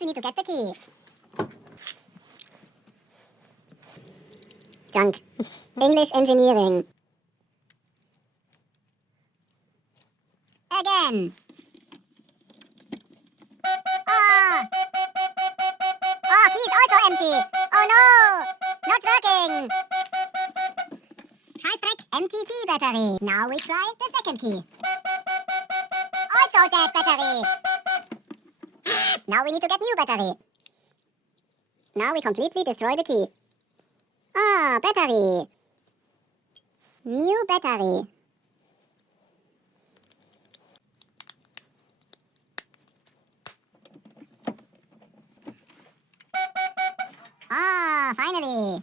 we need to get the key. Junk. English engineering. Again. Oh! Oh, key is also empty. Oh no! Not working. Scheißdreck. Empty key battery. Now we try the second key. Also dead battery. Now we need to get new battery. Now we completely destroy the key. Ah, battery. New battery. Ah, finally.